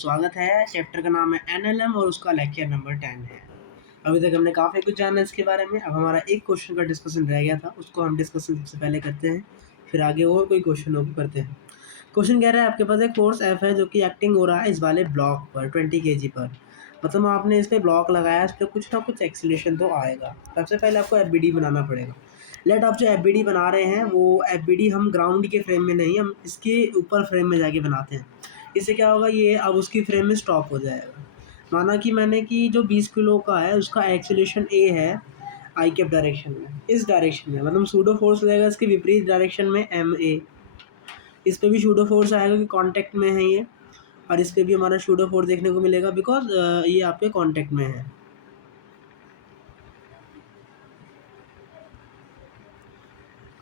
स्वागत है। चैप्टर का नाम है एनएलएम और उसका लेक्चर नंबर 10 है। अभी तक हमने काफ़ी कुछ जाना इसके बारे में। अब हमारा एक क्वेश्चन का डिस्कशन रह गया था, उसको हम डिस्कशन सबसे पहले करते हैं, फिर आगे और कोई क्वेश्चन हो करते हैं। क्वेश्चन कह रहा है आपके पास एक फोर्स एफ है जो कि एक्टिंग हो रहा है इस वाले ब्लॉक पर 20 kg पर। मतलब आपने इस पर ब्लॉक लगाया, इस पर कुछ ना कुछ एक्सीलरेशन तो आएगा। सबसे पहले आपको एफ बनाना पड़ेगा। लेट आप जो एफ बना रहे हैं वो एफ हम ग्राउंड के फ्रेम में नहीं, हम इसके ऊपर फ्रेम में जाके बनाते हैं। इससे क्या होगा, ये अब उसकी फ्रेम में स्टॉप हो जाएगा। माना कि मैंने कि जो 20 किलो का है उसका एक्सीलरेशन ए है आई कैप डायरेक्शन में, इस डायरेक्शन में, मतलब सूडो फोर्स लगेगा इसके विपरीत डायरेक्शन में एम ए। इस पे भी शूडो फोर्स आएगा कि कांटेक्ट में है ये, और इस पे भी हमारा शूडो फोर्स देखने को मिलेगा बिकॉज ये आपके कांटेक्ट में है।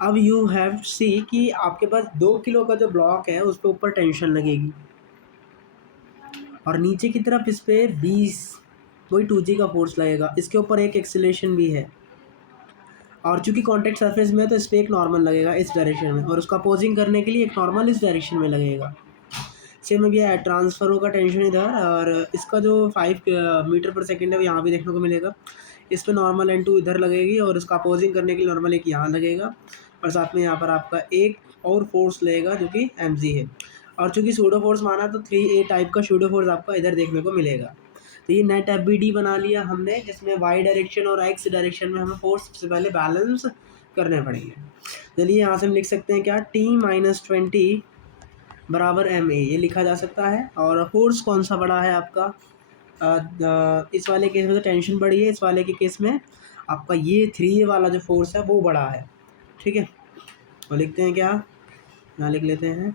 अब यू हैव सी कि आपके पास 2 किलो का जो ब्लॉक है उस पर ऊपर टेंशन लगेगी और नीचे की तरफ इस पे 20 वही 2G का फोर्स लगेगा। इसके ऊपर एक एक्सीलरेशन भी है और चूंकि कांटेक्ट सरफेस में है तो इस पर एक नॉर्मल लगेगा इस डायरेक्शन में, और उसका अपोजिंग करने के लिए एक नॉर्मल इस डायरेक्शन में लगेगा। सेम भी है, ट्रांसफर होगा टेंशन इधर, और इसका जो 5 मीटर पर सेकेंड है वो यहाँ भी देखने को मिलेगा। इस पर नॉर्मल N2 इधर लगेगी और उसका अपोजिंग करने के लिए नॉर्मल एक यहाँ लगेगा, और साथ में यहाँ पर आपका एक और फोर्स लगेगा जो कि mg है। और चूंकि सूडो फोर्स माना तो 3A टाइप का सूडो फोर्स आपका इधर देखने को मिलेगा। तो ये नेट एफ बना लिया हमने, जिसमें वाई डायरेक्शन और एक्स डायरेक्शन में हमें फोर्स सबसे पहले बैलेंस करने पड़ेंगे। चलिए यहाँ से हम लिख सकते हैं क्या, T-20 बराबर एम ए, ये लिखा जा सकता है। और फोर्स कौन सा बड़ा है आपका, इस वाले केस में तो टेंशन बड़ी है, इस वाले के केस में आपका ये 3A वाला जो फोर्स है वो बड़ा है। ठीक है, तो लिखते हैं क्या, यहाँ लिख लेते हैं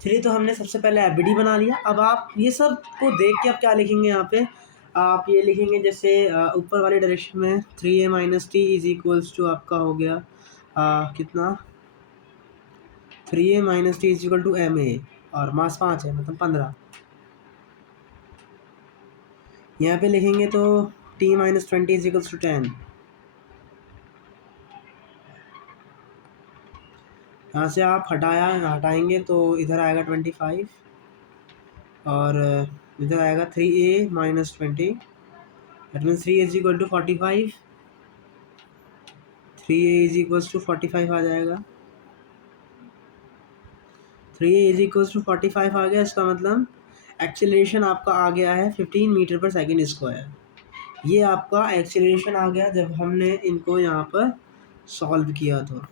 चलिए, तो हमने सबसे पहले एफ बना लिया। अब आप ये सब को देख के आप क्या लिखेंगे, यहाँ पे आप ये लिखेंगे जैसे ऊपर वाले डायरेक्शन में 3A minus t is equals to आपका हो गया कितना, 3A minus t is equal to M a, और मास 5 है मतलब 15। यहाँ पे लिखेंगे तो T-20 इज इक्वल्स टू 10। यहाँ से आप हटाएंगे तो इधर आएगा 25, और इधर आएगा 3A minus 20, that means 3A is equal to 45, 3A is equals to 45 आ जाएगा। 3A इज इक्वल्स टू 45 आ गया। इसका मतलब एक्सेलरेशन आपका आ गया है 15 मीटर पर सेकेंड स्क्वायर। ये आपका एक्सेलरेशन आ गया जब हमने इनको यहाँ पर सॉल्व किया तो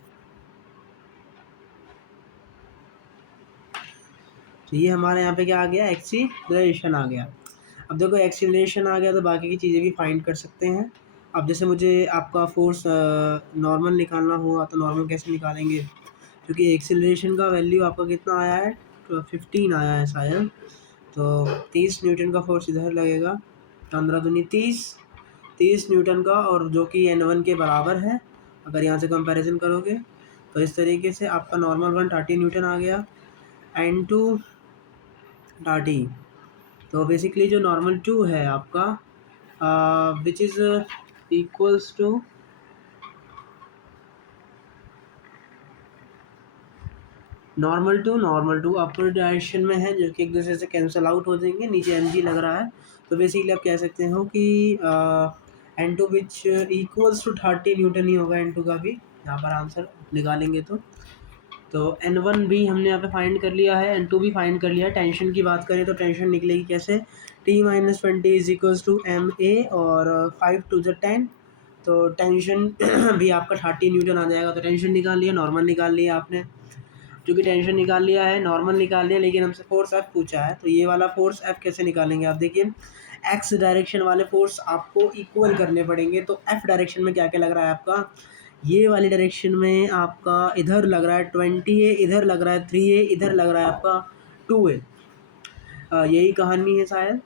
ये हमारे यहाँ पे क्या आ गया, एक्सीलरेशन आ गया। अब देखो एक्सीलरेशन आ गया तो बाकी की चीज़ें भी फाइंड कर सकते हैं। अब जैसे मुझे आपका फोर्स नॉर्मल निकालना हुआ तो नॉर्मल कैसे निकालेंगे, क्योंकि एक्सीलरेशन का वैल्यू आपका कितना आया है, तो 15 आया है शायद। तो 30 न्यूटन का फोर्स इधर लगेगा, 15 दूनी 30 न्यूटन का, और जो कि N1 के बराबर है। अगर यहाँ से कंपैरिजन करोगे तो इस तरीके से आपका नॉर्मल 130 न्यूटन आ गया, N2 30। तो बेसिकली जो नॉर्मल 2 है आपका which is equals to normal two upper direction में है, जो कि एक दूसरे से कैंसिल आउट हो जाएंगे। नीचे mg लग रहा है, तो बेसिकली आप कह सकते हो कि N2 which equals to 30 newton ही होगा। N2 का भी यहाँ पर आंसर निकालेंगे तो N1 भी हमने यहाँ पे फाइंड कर लिया है, N2 भी फाइंड कर लिया है। टेंशन की बात करें तो टेंशन निकलेगी कैसे, T-20 is equals to M a, और 5 टू द 10, तो टेंशन भी आपका 30 न्यूटन आ जाएगा। तो टेंशन निकाल लिया, नॉर्मल निकाल लिया आपने, क्योंकि टेंशन निकाल लिया है, नॉर्मल निकाल लिया, लेकिन हमसे फोर्स एफ पूछा है। तो ये वाला फोर्स एफ कैसे निकालेंगे, आप देखिए एक्स डायरेक्शन वाले फोर्स आपको इक्वल करने पड़ेंगे। तो एफ डायरेक्शन में क्या क्या लग रहा है आपका, ये वाली डायरेक्शन में आपका इधर लग रहा है 20A, इधर लग रहा है 3A, इधर लग रहा है आपका 2A। यही कहानी है शायद।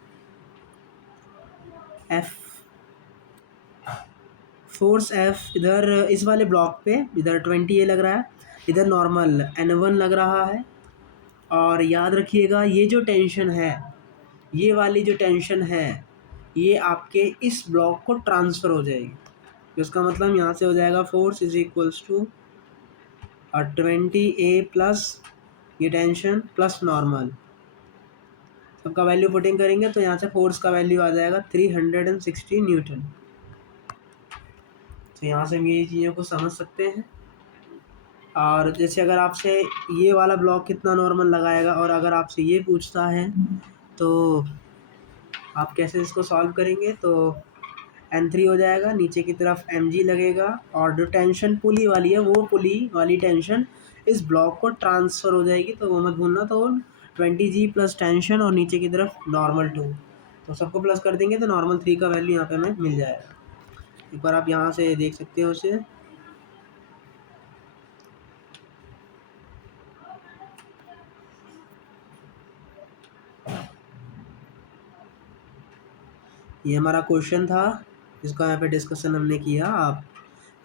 एफ फोर्स एफ इधर इस वाले ब्लॉक पे इधर 20A लग रहा है, इधर नॉर्मल N1 लग रहा है। और याद रखिएगा ये जो टेंशन है, ये वाली जो टेंशन है, ये आपके इस ब्लॉक को ट्रांसफ़र हो जाएगी। तो इसका मतलब यहाँ से हो जाएगा force is equals to 20A plus ये टेंशन प्लस नॉर्मल, सबका वैल्यू पुटिंग करेंगे तो यहाँ से फोर्स का वैल्यू आ जाएगा 360 न्यूटन। तो यहाँ से हम ये चीज़ों को समझ सकते हैं। और जैसे अगर आपसे ये वाला ब्लॉक कितना नॉर्मल लगाएगा और अगर आपसे ये पूछता है तो आप कैसे इसको सॉल्व करेंगे, तो N3 हो जाएगा, नीचे की तरफ mg लगेगा और जो टेंशन पुली वाली है वो पुली वाली टेंशन इस ब्लॉक को ट्रांसफ़र हो जाएगी। तो वो मत भूलना, तो 20G प्लस टेंशन और नीचे की तरफ नॉर्मल 2, तो सबको प्लस कर देंगे तो नॉर्मल 3 का वैल्यू यहाँ पे हमें मिल जाएगा। एक बार आप यहाँ से देख सकते हो उसे। ये हमारा क्वेश्चन था, इसका यहाँ पे डिस्कशन हमने किया। आप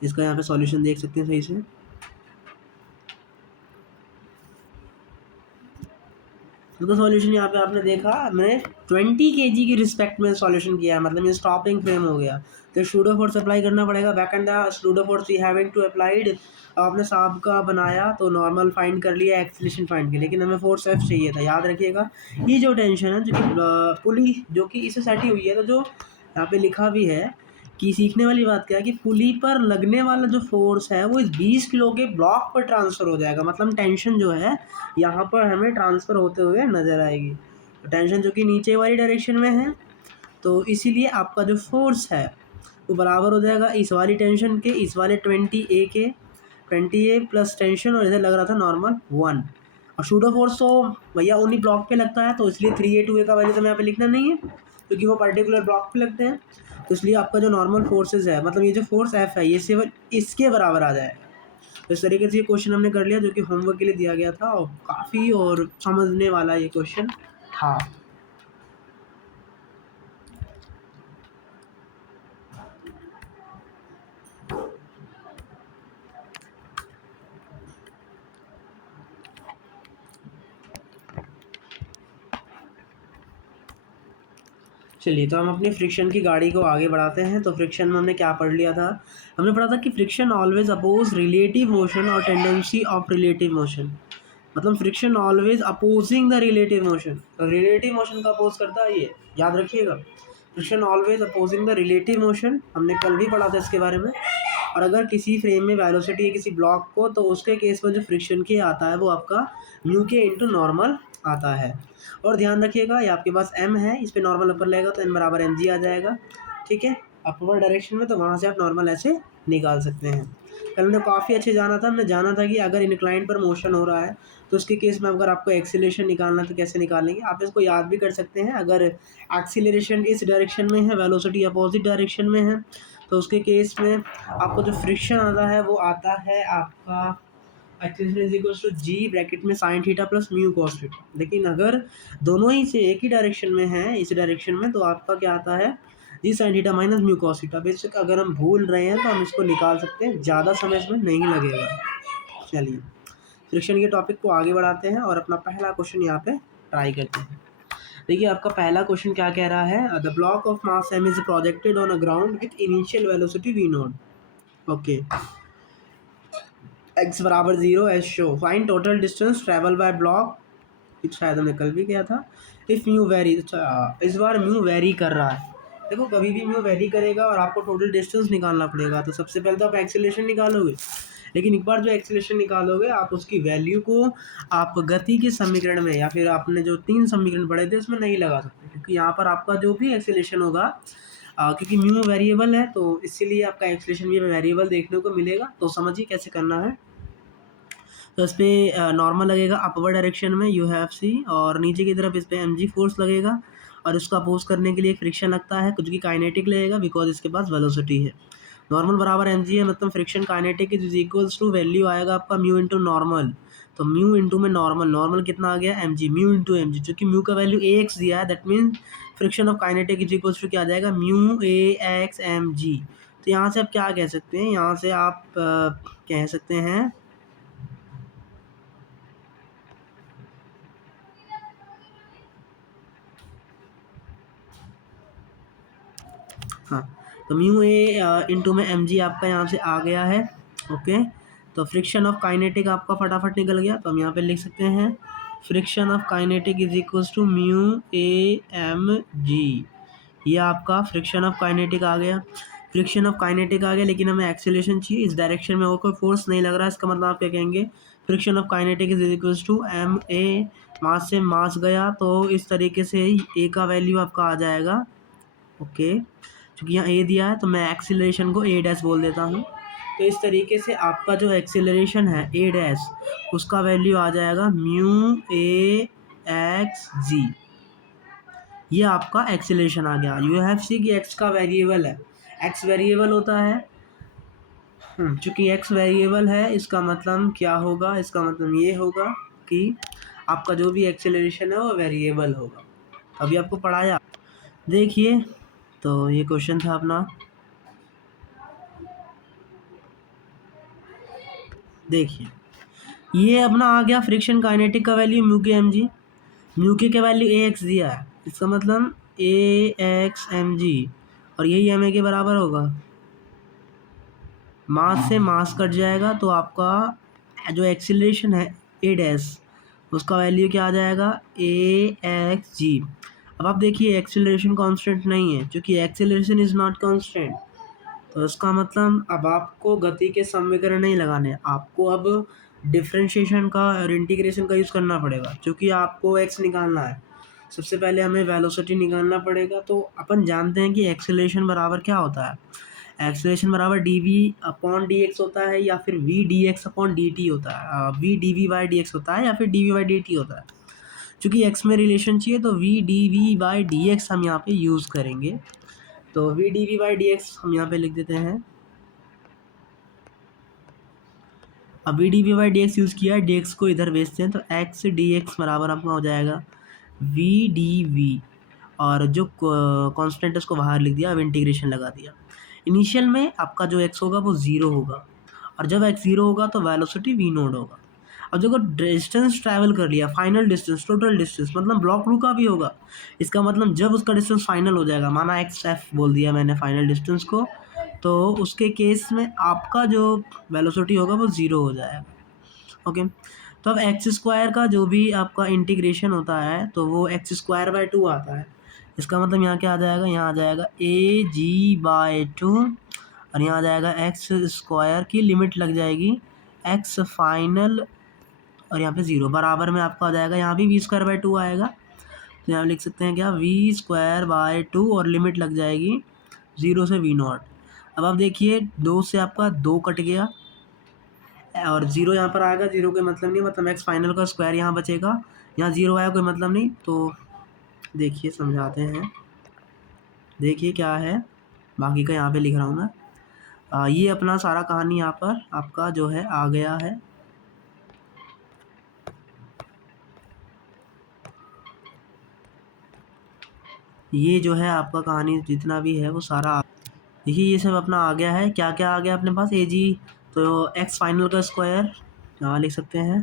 इसका यहाँ पे सॉल्यूशन देख सकते हैं सही से। इसका सॉल्यूशन यहाँ पे आपने देखा, मैंने 20 kg की रिस्पेक्ट में सॉल्यूशन किया है, मतलब ये स्टॉपिंग फ्रेम हो गया। तो स्टूडो फोर्स अप्लाई करना पड़ेगा। Back and the pseudo force we having to applied, आपने सांप का बनाया तो नॉर्मल फाइंड कर लिया, एक्सीलरेशन फाइंड किया, लेकिन हमें फोर्स एफ चाहिए था। याद रखिएगा ये जो टेंशन है जो कि पुली जो कि इससे सटी हुई है, तो जो यहाँ पे लिखा भी है कि सीखने वाली बात क्या है कि पुली पर लगने वाला जो फोर्स है वो इस 20 किलो के ब्लॉक पर ट्रांसफ़र हो जाएगा। मतलब टेंशन जो है यहाँ पर हमें ट्रांसफ़र होते हुए नज़र आएगी। तो टेंशन जो कि नीचे वाली डायरेक्शन में है, तो इसीलिए आपका जो फोर्स है वो बराबर हो जाएगा इस वाली टेंशन के, इस वाले 20A के, 20A प्लस टेंशन और इधर लग रहा था नॉर्मल 1। और शूडो फोर्स तो भैया उन्हीं ब्लॉक पे लगता है, तो इसलिए 3A 2A का वैल्यू तो यहाँ पे लिखना नहीं है क्योंकि वो पर्टिकुलर ब्लॉक पे लगते हैं। तो इसलिए आपका जो नॉर्मल फोर्सेज है, मतलब ये जो फोर्स एफ है, ये सिर्फ इसके बराबर आ जाएगा। तो इस तरीके से ये क्वेश्चन हमने कर लिया जो कि होमवर्क के लिए दिया गया था, और काफ़ी और समझने वाला ये क्वेश्चन था। चलिए, तो हम अपनी फ्रिक्शन की गाड़ी को आगे बढ़ाते हैं। तो फ्रिक्शन में हमने क्या पढ़ लिया था, हमने पढ़ा था कि friction always oppose relative motion और टेंडेंसी ऑफ रिलेटिव मोशन। मतलब friction always opposing the relative motion, relative motion का अपोज करता है ये, याद रखिएगा। Friction always opposing the relative motion, हमने कल भी पढ़ा था इसके बारे में। और अगर किसी फ्रेम में वेलोसिटी है किसी ब्लॉक को, तो उसके केस में जो फ्रिक्शन के आता है वो आपका म्यू के इंटू नॉर्मल आता है। और ध्यान रखिएगा ये आपके पास m है, इस पर नॉर्मल ऊपर लगेगा तो n बराबर mg आ जाएगा। ठीक है, अपर डायरेक्शन में, तो वहाँ से आप नॉर्मल ऐसे निकाल सकते हैं। कल हमने काफ़ी अच्छे जाना था, हमने जाना था कि अगर इंक्लाइन पर मोशन हो रहा है तो उसके केस में अगर आपको एक्सीलरेशन निकालना है तो कैसे निकालेंगे। आप इसको याद भी कर सकते हैं। अगर एक्सीलरेशन इस डायरेक्शन में है, वेलोसिटी अपोजिट डायरेक्शन में है, तो उसके केस में आपको जो फ्रिक्शन आता है वो आता है आपका acceleration is equal to g bracket में sine theta plus mu cos theta. लेकिन अगर दोनों ही से एक ही डायरेक्शन में है, इस डायरेक्शन में, तो आपका क्या आता है g sine theta minus mu cos theta. बेशक अगर हम भूल रहे हैं तो हम इसको निकाल सकते हैं, ज़्यादा समय इसमें नहीं लगेगा। चलिए, फ्रिक्शन के टॉपिक को आगे बढ़ाते हैं और अपना पहला क्वेश्चन यहाँ पे ट्राई करते हैं। देखिए आपका पहला क्वेश्चन क्या कह रहा है, the block of mass m is projected on a ground with initial velocity v naught. Okay, x बराबर 0 as show, find total distance travel by block, शायद हमने कल भी किया था। इफ़ म्यू वेरी, अच्छा इस बार म्यू वेरी कर रहा है। देखो कभी भी म्यू वेरी करेगा और आपको टोटल डिस्टेंस निकालना पड़ेगा। तो सबसे पहले तो आप एक्सीलरेशन निकालोगे, लेकिन एक बार जो एक्सीलरेशन निकालोगे आप उसकी वैल्यू को आप गति के समीकरण में या फिर आपने जो 3 समीकरण पढ़े थे उसमें नहीं लगा सकते, क्योंकि यहाँ पर आपका जो भी एक्सीलरेशन होगा, क्योंकि म्यू वेरिएबल है तो इसीलिए आपका एक्सीलरेशन भी वेरिएबल देखने को मिलेगा। तो समझिए कैसे करना है। तो इस पर नॉर्मल लगेगा अपवर्ड डायरेक्शन में, यू हैव सी, और नीचे की तरफ इस पर mg फोर्स लगेगा और इसको अपोज करने के लिए फ्रिक्शन लगता है, कुछ की काइनेटिक लगेगा बिकॉज इसके पास वेलोसिटी है। नॉर्मल बराबर mg है, मतलब friction kinetic is equals to value आएगा आपका म्यू इंटू नॉर्मल। तो म्यू इंटू में नॉर्मल, नॉर्मल कितना आ गया mg, म्यू इंटू mg, चूँकि म्यू का वैल्यू ax दिया है, that mean friction of kinetic is equals to क्या आ जाएगा, म्यू ax mg। तो यहाँ से आप क्या कह सकते हैं, यहाँ से आप कह सकते हैं हाँ, तो म्यू ए इंटू में एम जी आपका यहाँ से आ गया है। ओके, तो फ्रिक्शन ऑफ काइनेटिक आपका फटाफट निकल गया, तो हम यहाँ पे लिख सकते हैं friction of kinetic is equals to mu A M G. ये आपका फ्रिक्शन ऑफ काइनेटिक आ गया। फ्रिक्शन ऑफ काइनेटिक आ गया, लेकिन हमें एक्सेलरेशन चाहिए, इस डायरेक्शन में और कोई फोर्स नहीं लग रहा है, इसका मतलब आप क्या कहेंगे, friction of kinetic is equals to M A, mass से मास गया, तो इस तरीके से ए का वैल्यू आपका आ जाएगा। ओके, क्योंकि यहाँ ए दिया है तो मैं एक्सीलरेशन को ए डैश बोल देता हूँ। तो इस तरीके से आपका जो एक्सीलरेशन है ए डैश, उसका वैल्यू आ जाएगा म्यू ए एक्स जी। ये आपका एक्सीलरेशन आ गया। यू हैव सी कि एक्स का वेरिएबल है, एक्स वेरिएबल होता है। चूँकि एक्स वेरिएबल है, इसका मतलब क्या होगा, इसका मतलब ये होगा कि आपका जो भी एक्सीलरेशन है वो वेरिएबल होगा। अभी आपको पढ़ाया, देखिए, तो ये क्वेश्चन था अपना। देखिए, ये अपना आ गया फ्रिक्शन काइनेटिक का वैल्यू म्यू के एम जी। म्यू के का वैल्यू ए एक्स दिया है, इसका मतलब ए एक्स एम जी, और यही एम ए के बराबर होगा। मास से मास कट जाएगा, तो आपका जो एक्सीलरेशन है ए डैश, उसका वैल्यू क्या आ जाएगा, ए एक्स जी। अब आप देखिए एक्सीलरेशन कांस्टेंट नहीं है, क्योंकि एक्सीलरेशन इज़ नॉट कांस्टेंट, तो इसका मतलब अब आपको गति के समीकरण नहीं लगाने, आपको अब डिफरेंशिएशन का और इंटीग्रेशन का यूज़ करना पड़ेगा, क्योंकि आपको एक्स निकालना है। सबसे पहले हमें वेलोसिटी निकालना पड़ेगा। तो अपन जानते हैं कि एक्सेलरेशन बराबर क्या होता है, एक्सेलरेशन बराबर D V upon D X होता है, या फिर V D X upon D T होता है, V D V by D X होता है, या फिर D V by D T होता है। चूँकि एक्स में रिलेशन चाहिए, तो V D V by D X हम यहाँ पे यूज़ करेंगे। तो V D V by D X हम यहाँ पे लिख देते हैं। अब we D V by D X use किया है, डी एक्स को इधर भेजते हैं, तो एक्स डी एक्स बराबर आपका हो जाएगा वी डी वी, और जो कांस्टेंट है उसको बाहर लिख दिया। अब इंटीग्रेशन लगा दिया। इनिशियल में आपका जो एक्स होगा वो ज़ीरो होगा, और जब एक्स ज़ीरो होगा तो वेलोसिटी वी नोट होगा। अब जो डिस्टेंस ट्रैवल कर लिया, फाइनल डिस्टेंस, टोटल डिस्टेंस, मतलब ब्लॉक रुका भी होगा, इसका मतलब जब उसका डिस्टेंस फाइनल हो जाएगा, माना एक्स एफ बोल दिया मैंने फाइनल डिस्टेंस को, तो उसके केस में आपका जो वेलोसिटी होगा वो ज़ीरो हो जाएगा। ओके, तो अब एक्स स्क्वायर का जो भी आपका इंटीग्रेशन होता है, तो वो एक्स स्क्वायर बाय टू आता है। इसका मतलब यहाँ क्या आ जाएगा, यहाँ आ जाएगा ए जी बाय टू, और यहाँ आ जाएगा एक्स स्क्वायर की लिमिट लग जाएगी एक्स फाइनल, और यहाँ पे ज़ीरो बराबर में आपका आ जाएगा, यहाँ भी वी स्क्वायर बाय टू आएगा, तो यहाँ लिख सकते हैं क्या, वी स्क्वायर बाय टू, और लिमिट लग जाएगी ज़ीरो से वी नॉट। अब आप देखिए, दो से आपका दो कट गया, और ज़ीरो यहाँ पर आएगा, ज़ीरो कोई मतलब नहीं, मतलब एक्स फाइनल का स्क्वायर यहाँ बचेगा, यहाँ ज़ीरो आया कोई मतलब नहीं। तो देखिए समझाते हैं, देखिए क्या है, बाकी का यहाँ पे लिख रहा हूँ मैं। ये अपना सारा कहानी यहाँ पर आपका जो है आ गया है। ये जो है आपका कहानी जितना भी है वो सारा, देखिए ये सब अपना आ गया है। क्या क्या आ गया अपने पास, ए जी, तो एक्स फाइनल का स्क्वायर यहाँ लिख सकते हैं,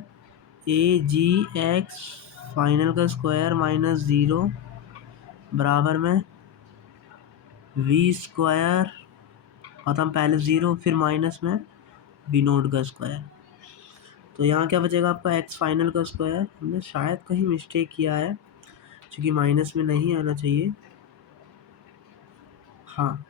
ए जी एक्स फाइनल का स्क्वायर माइनस ज़ीरो बराबर में वी स्क्वायर, मतलब पहले ज़ीरो फिर माइनस में वी नोट का स्क्वायर। तो यहाँ क्या बचेगा आपका, एक्स फाइनल का स्क्वायर, हमने शायद कहीं मिस्टेक किया है, क्योंकि माइनस में नहीं आना चाहिए। हाँ,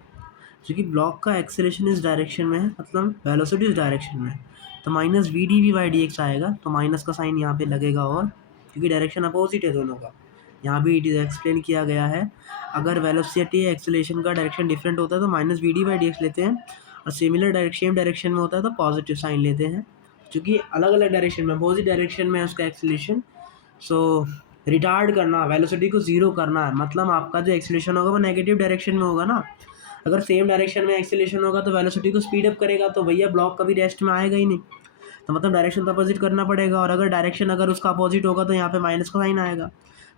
क्योंकि ब्लॉक का एक्सेलेरेशन इस डायरेक्शन में है, मतलब वेलोसिटी इस डायरेक्शन में है, तो minus V D V by D X आएगा, तो माइनस का साइन यहाँ पे लगेगा, और क्योंकि डायरेक्शन अपोजिट है दोनों का, यहाँ भी इट इज़ एक्सप्लेन किया गया है। अगर वेलोसिटी एक्सेलेरेशन का डायरेक्शन डिफरेंट होता है तो minus V D by D X लेते हैं, और सिमिलर सेम डायरेक्शन में होता है तो पॉजिटिव साइन लेते हैं, क्योंकि अलग अलग डायरेक्शन में, अपोजिट डायरेक्शन में है उसका एक्सेलेरेशन। सो रिटार्ड करना, वेलोसिटी को ज़ीरो करना है, मतलब आपका जो एक्सेलेरेशन होगा वो नेगेटिव डायरेक्शन में होगा ना। अगर सेम डायरेक्शन में एक्सेलेरेशन होगा तो वेलोसिटी को स्पीड अप करेगा, तो भैया ब्लॉक कभी रेस्ट में आएगा ही नहीं, तो मतलब डायरेक्शन तो अपोजिट करना पड़ेगा। और अगर डायरेक्शन अगर उसका अपोजिट होगा तो यहाँ पे माइनस का साइन आएगा,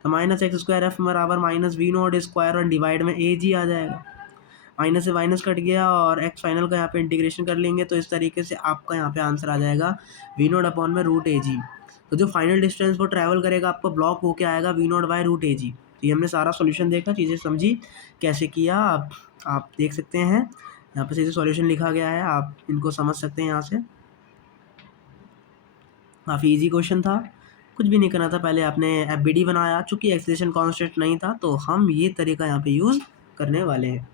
तो माइनस एक्स स्क्वायर एफ बराबर माइनस वी नोट स्क्वायर, और डिवाइड में ए जी आ जाएगा, माइनस से माइनस कट गया, और एक्स फाइनल का यहाँ पे इंटीग्रेशन कर लेंगे, तो इस तरीके से आपका यहाँ पे आंसर आ जाएगा वी नोट अपॉन में रूट ए जी। तो जो फाइनल डिस्टेंस वो ट्रैवल करेगा आपका ब्लॉक होके आएगा वी नोट बाय रूट ए जी। तो ये हमने सारा सॉल्यूशन देखा, चीज़ें समझी कैसे किया, आप देख सकते हैं यहाँ पे सीधे सॉल्यूशन लिखा गया है, आप इनको समझ सकते हैं यहाँ से। काफ़ी इजी क्वेश्चन था, कुछ भी नहीं करना था, पहले आपने एफबीडी बनाया, चूँकि एक्सेलरेशन कांस्टेंट नहीं था तो हम ये तरीका यहाँ पे यूज़ करने वाले हैं।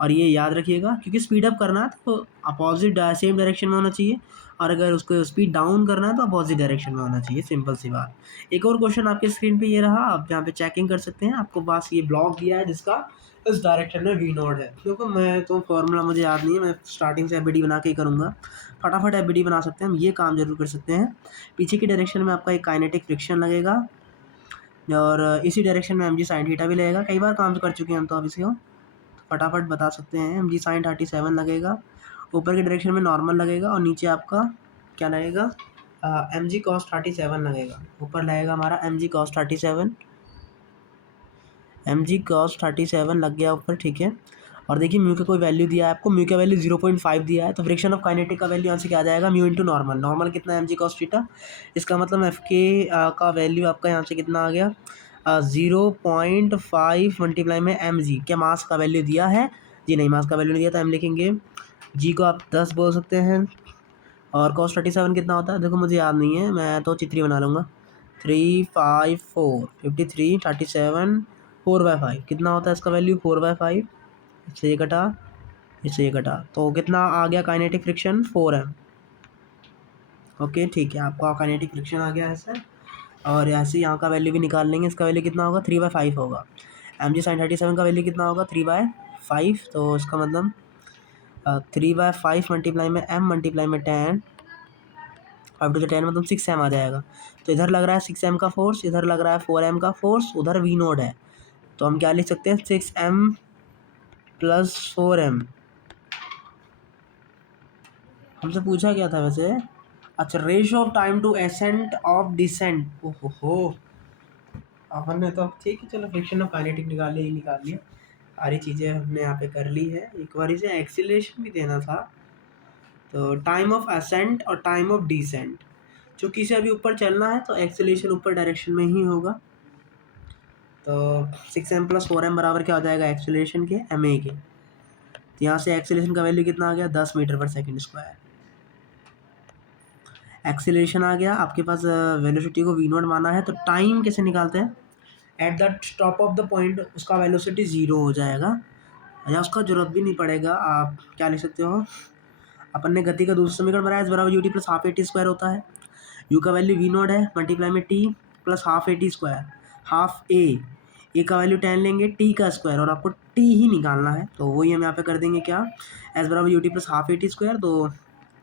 और ये याद रखिएगा, क्योंकि स्पीड अप करना है तो अपोजिट सेम डायरेक्शन में होना चाहिए, और अगर उसको स्पीड डाउन करना है तो अपोजिट डायरेक्शन में होना चाहिए, सिंपल सी बात। एक और क्वेश्चन आपके स्क्रीन पे ये रहा, आप यहाँ पे चेकिंग कर सकते हैं, आपको पास ये ब्लॉक दिया है जिसका इस डायरेक्शन में वी नोड है, क्योंकि मैं तो फॉर्मूला मुझे याद नहीं है, मैं स्टार्टिंग से एफबीडी बना के ही करूँगा, फटाफट एफबीडी बना सकते हैं हम, ये काम जरूर कर सकते हैं। पीछे की डायरेक्शन में आपका एक काइनेटिक फ्रिक्शन लगेगा, और इसी डायरेक्शन में mg sin थीटा भी लगेगा, कई बार काम कर चुके हैं हम तो अब इसको फटाफट बता सकते हैं। mg sin 37 लगेगा, ऊपर के डायरेक्शन में नॉर्मल लगेगा, और नीचे आपका क्या लगेगा, mg cos 37 लगेगा, ऊपर लगेगा हमारा mg cos 37, mg cos 37 लग गया ऊपर, ठीक है। और देखिए म्यू का कोई वैल्यू दिया है आपको, म्यू का वैल्यू 0.5 दिया है, तो फ्रिक्शन ऑफ काइनेटिक का वैल्यू यहाँ से क्या आ जाएगा, म्यू इंटू नॉर्मल, नॉर्मल कितना है mg cos थीटा, इसका मतलब एफ के का वैल्यू आपका यहाँ से कितना आ गया, 0.5 मल्टीप्लाई में एम जी, क्या मास का वैल्यू दिया है, जी नहीं मास का वैल्यू नहीं दिया, तो हम लिखेंगे जी को आप 10 बोल सकते हैं। और cos 37 कितना होता है, देखो मुझे याद नहीं है, मैं तो चित्री बना लूँगा, 354 53 37 4/5 कितना होता है इसका वैल्यू 4/5, इससे ये कटा, इससे ये कटा, तो कितना आ गया काइनेटिक फ्रिक्शन 4m। ओके ठीक है, आपका काइनेटिक फ्रिक्शन आ गया है सर, और ऐसे यहाँ का वैल्यू भी निकाल लेंगे, इसका वैल्यू कितना होगा 3/5 होगा, mg sin 37 का वैल्यू कितना होगा 3/5, तो इसका मतलब 3/5 मल्टीप्लाई में m मल्टीप्लाई में 10, 5 to the 10 मतलब 6m आ जाएगा, तो इधर लग रहा है 6m का फोर्स, इधर लग रहा है 4m का फोर्स, उधर v नोड है, तो हम क्या लिख सकते हैं 6m प्लस 4m। हमसे पूछा क्या था वैसे, अच्छा ratio of time to ascent of descent, ओहो हो, अपन ने तो ठीक है चलो फ्रिक्शन ऑफ काइनेटिक निकाल लिया ही निकाल लिया, सारी चीज़ें हमने यहाँ पे कर ली है, एक बार इसे एक्सीलरेशन भी देना था, तो टाइम ऑफ असेंट और टाइम ऑफ डिसेंट, चूँकि इसे अभी ऊपर चलना है तो एक्सीलरेशन ऊपर डायरेक्शन में ही होगा, तो 6m प्लस 4m बराबर क्या हो जाएगा एक्सीलरेशन के ma के, तो यहाँ से एक्सीलरेशन का वैल्यू कितना आ गया 10 metre per second square, acceleration आ गया आपके पास, वेलोसिटी को वी नोट माना है, तो टाइम कैसे निकालते हैं, at the top of the point उसका वेलोसिटी 0 हो जाएगा, या उसका जरूरत भी नहीं पड़ेगा, आप क्या लिख सकते हो, अपन ने गति का दूसरा समीकरण बनाया, इस बराबर U T plus half A T square होता है, यू का वैल्यू वी नोट है मल्टीप्लाई में T plus half A T square, half A का वैल्यू 10 लेंगे, टी का स्क्वायर, और आपको टी ही निकालना है, तो वही हम यहाँ पे कर देंगे क्या, एस बराबर U T plus half A T square, तो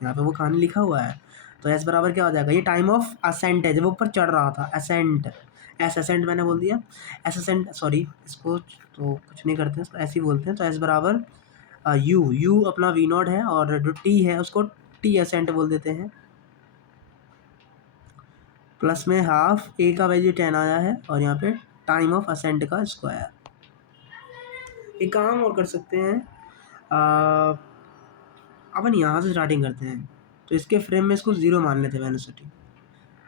यहाँ पे वो कहानी लिखा हुआ है, तो एस बराबर क्या हो जाएगा, ये टाइम ऑफ असेंट है, जब वो ऊपर चढ़ रहा था, असेंट, एस असेंट मैंने बोल दिया, एस असेंट सॉरी, इसको तो कुछ नहीं करते इसको ऐसे ही बोलते हैं, तो एस बराबर यू अपना वी नॉट है, और जो टी है उसको टी असेंट बोल देते हैं, प्लस में हाफ ए का वैल्यू 10 आया है, और यहाँ पे टाइम ऑफ असेंट का स्क्वायर। एक काम और कर सकते हैं, अपन यहाँ से स्टार्टिंग करते हैं, तो इसके फ्रेम में इसको 0 मान लेते हैं,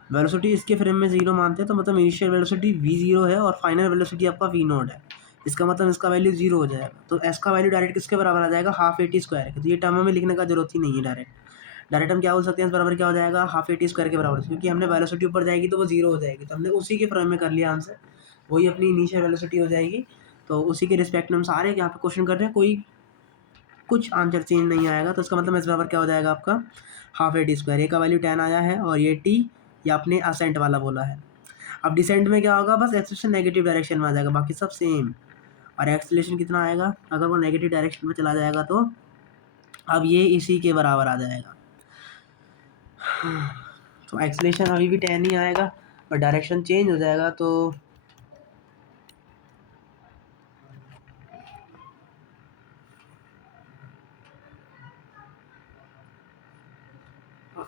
वेलोसिटी इसके फ्रेम में 0 मानते हैं, तो मतलब इनिशियल वेलोसिटी v0 है, और फाइनल वेलोसिटी आपका v नॉट है, इसका मतलब इसका वैल्यू 0 हो जाएगा, तो s का वैल्यू डायरेक्ट किसके बराबर आ जाएगा हाफ ए टी स्क्वायर के, तो ये टर्म में लिखने का जरूरत ही नहीं है, डायरेक्ट हम क्या बोल सकते हैं, इस बराबर क्या हो जाएगा हाफ ए टी स्क्वायर के बराबर, क्योंकि हमने वेलोसिटी ऊपर जाएगी तो वो 0 हो जाएगी, तो हमने उसी के फ्रेम में कर लिया आंसर, वही अपनी इनिशियल वेलोसिटी हो जाएगी, तो उसी के रिस्पेक्ट में हम सारे यहाँ पे क्वेश्चन कर रहे हैं, कोई कुछ आंसर चेंज नहीं आएगा, तो इसका मतलब इस बराबर क्या हो जाएगा आपका हाफ ए टी स्क्वायर, ए का वैल्यू 10 आया है, और ये टी ये आपने असेंट वाला बोला है, अब डिसेंट में क्या होगा, बस एक्सेलेरेशन नेगेटिव डायरेक्शन में आ जाएगा, बाकी सब सेम, और एक्सेलेरेशन कितना आएगा, अगर वो नेगेटिव डायरेक्शन में चला जाएगा तो अब ये इसी के बराबर आ जाएगा, तो एक्सेलेरेशन अभी भी 10 ही आएगा, पर डायरेक्शन चेंज हो जाएगा, तो